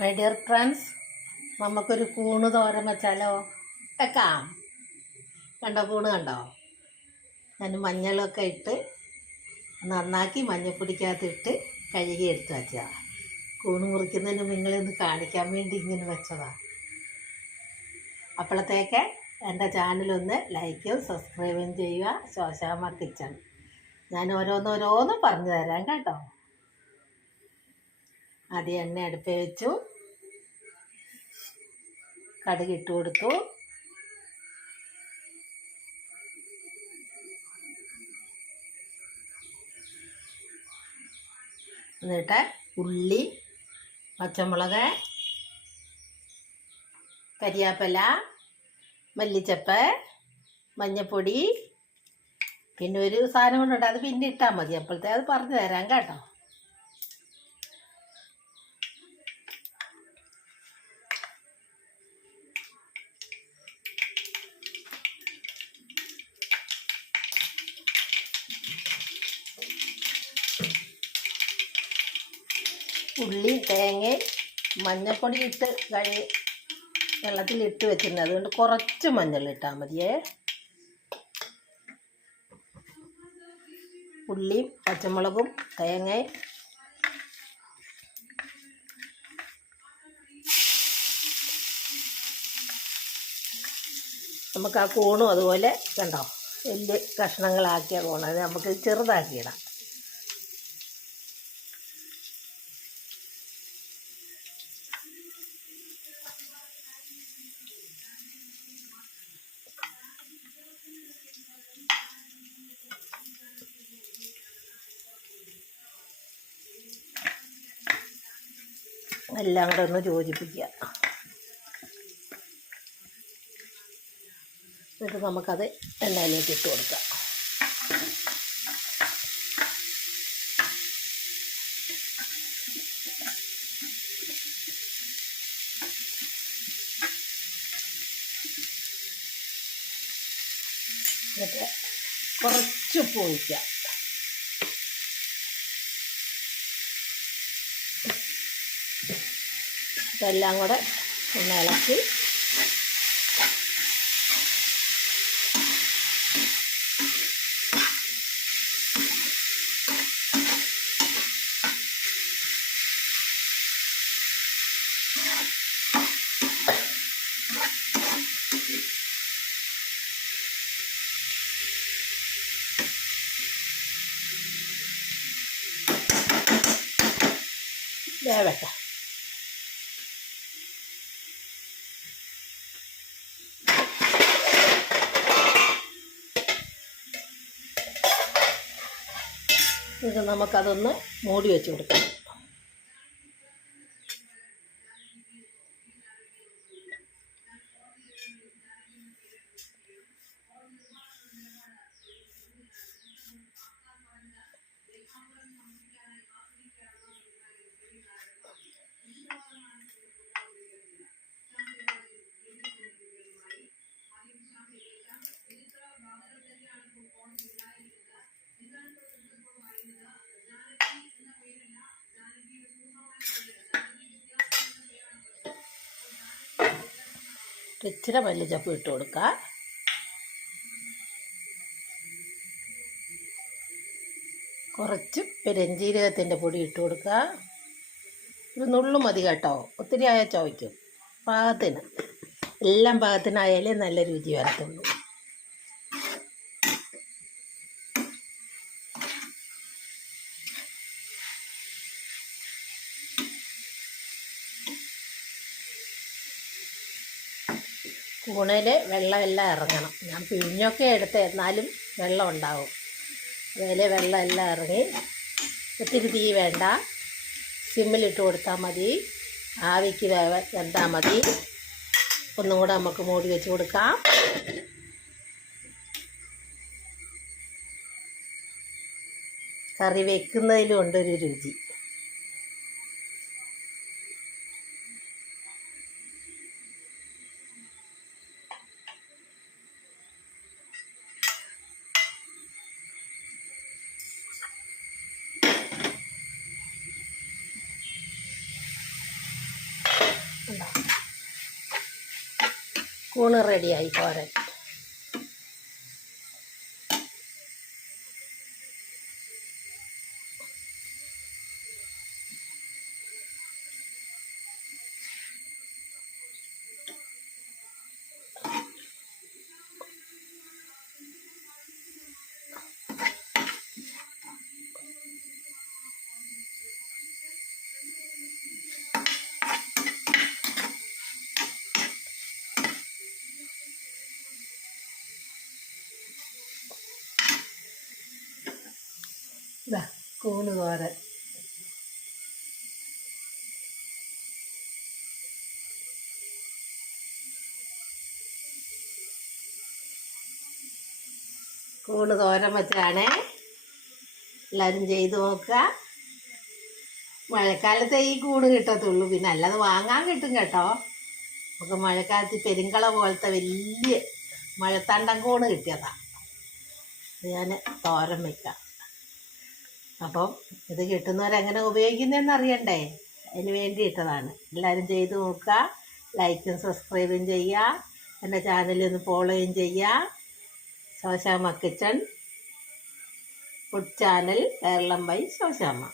My dear friends, നമുക്കൊരു കൂണ് തോരൻ വെച്ചാലോ? വെക്കാം. കണ്ടോ കൂണ് കണ്ടോ? ഞാൻ മഞ്ഞളൊക്കെ ഇട്ട് നന്നാക്കി മഞ്ഞപ്പൊടിക്കകത്തിട്ട് കഴുകി എടുത്ത് വെച്ചതാണ്. കൂണ് മുറിക്കുന്നതിന് നിങ്ങളെന്ന് കാണിക്കാൻ വേണ്ടി ഇങ്ങനെ വെച്ചതാണ്. അപ്പോഴത്തേക്ക് എൻ്റെ ചാനലൊന്ന് ലൈക്കും സബ്സ്ക്രൈബും ചെയ്യുക. ശോശാമ്മ കിച്ചൺ. ഞാൻ ഓരോന്നോരോന്ന് പറഞ്ഞു തരാം കേട്ടോ. ആദ്യം എണ്ണ അടുപ്പേ വെച്ചു, കടുക് ഇട്ട് കൊടുത്തു. എന്നിട്ട് ഉള്ളി, പച്ചമുളക്, കരിയാപ്പില, മല്ലിച്ചപ്പ്, മഞ്ഞൾപ്പൊടി, പിന്നെ ഒരു സാധനം കൊണ്ടുണ്ട്, അത് പിന്നെ ഇട്ടാൽ മതി. അപ്പോഴത്തെ അത് പറഞ്ഞു തരാം കേട്ടോ. ഉള്ളി, തേങ്ങ, മഞ്ഞൾപ്പൊടി ഇട്ട് വെള്ളത്തിലിട്ട് വെച്ചിട്ടുണ്ട്. അതുകൊണ്ട് കുറച്ച് മഞ്ഞൾ ഇട്ടാൽ മതിയേ. ഉള്ളിയും പച്ചമുളകും തേങ്ങയും നമുക്ക് ആ കൂണും അതുപോലെ കണ്ടോ, വലിയ കഷ്ണങ്ങളാക്കിയ കൂണ് അത് നമുക്ക് ചെറുതാക്കിയിടാം. എല്ലാം കൂടെ ഒന്ന് യോജിപ്പിക്കുക. എന്നിട്ട് നമുക്കത് എണ്ണയിലേക്ക് ഇട്ട് കൊടുക്കാം. എന്നിട്ട് കുറച്ച് ഉപ്പ് ഒഴിക്കാം. ഇതെല്ലാം കൂടെ ഒന്ന് ഇളക്കി വേവട്ടെ. ഇത് നമുക്കതൊന്ന് മൂടി വെച്ച് കൊടുക്കാം. ഇച്ചിരി മല്ലിച്ചപ്പ് ഇട്ട് കൊടുക്കുക. കുറച്ച് പെരുംജീരകത്തിൻ്റെ പൊടി ഇട്ട് കൊടുക്കുക. ഒരു നുള്ളു മതി കേട്ടോ, ഒത്തിരി ആയാൽ ചവയ്ക്കും. പാകത്തിന്, എല്ലാം പാകത്തിനായാലേ നല്ല രുചി വരത്തുള്ളൂ. കൂണയിൽ വെള്ളമെല്ലാം ഇറങ്ങണം. ഞാൻ പിഴിഞ്ഞൊക്കെ എടുത്ത്, എന്നാലും വെള്ളം ഉണ്ടാവും. അതിൽ വെള്ളം എല്ലാം ഇറങ്ങി. ഒത്തിരി തീ വേണ്ട, സിമ്മിലിട്ട് കൊടുത്താൽ മതി. ആവിക്ക് വെന്താൽ മതി. ഒന്നും കൂടെ നമുക്ക് മൂടി വെച്ച് കൊടുക്കാം. കറി വെക്കുന്നതിലും ഉണ്ടൊരു രുചി. കൂണ് റെഡിയായി തോരൻ. ഇതാ കൂണ് തോരൻ. കൂണ് തോരൻ വെച്ചാണ്. എല്ലാവരും ചെയ്ത് നോക്കുക. മഴക്കാലത്തെ ഈ കൂണ് കിട്ടത്തുള്ളൂ, പിന്നെ അല്ലാതെ വാങ്ങാൻ കിട്ടും കേട്ടോ. നമുക്ക് മഴക്കാലത്ത് പെരുങ്കള പോലത്തെ വലിയ മഴത്തണ്ടൻ കൂണ് കിട്ടിയതാണ്. ഞാൻ തോരൻ വയ്ക്കാം. അപ്പം ഇത് കിട്ടുന്നവരെങ്ങനെ ഉപയോഗിക്കുന്നതെന്ന് അറിയണ്ടേ, അതിന് വേണ്ടി ഇട്ടതാണ്. എല്ലാവരും ചെയ്ത് നോക്കുക. ലൈക്കും സബ്സ്ക്രൈബും ചെയ്യുക. എൻ്റെ ചാനലൊന്ന് ഫോളോയും ചെയ്യുക. Shoshamma kitchen food channel Keralam by Shoshamma.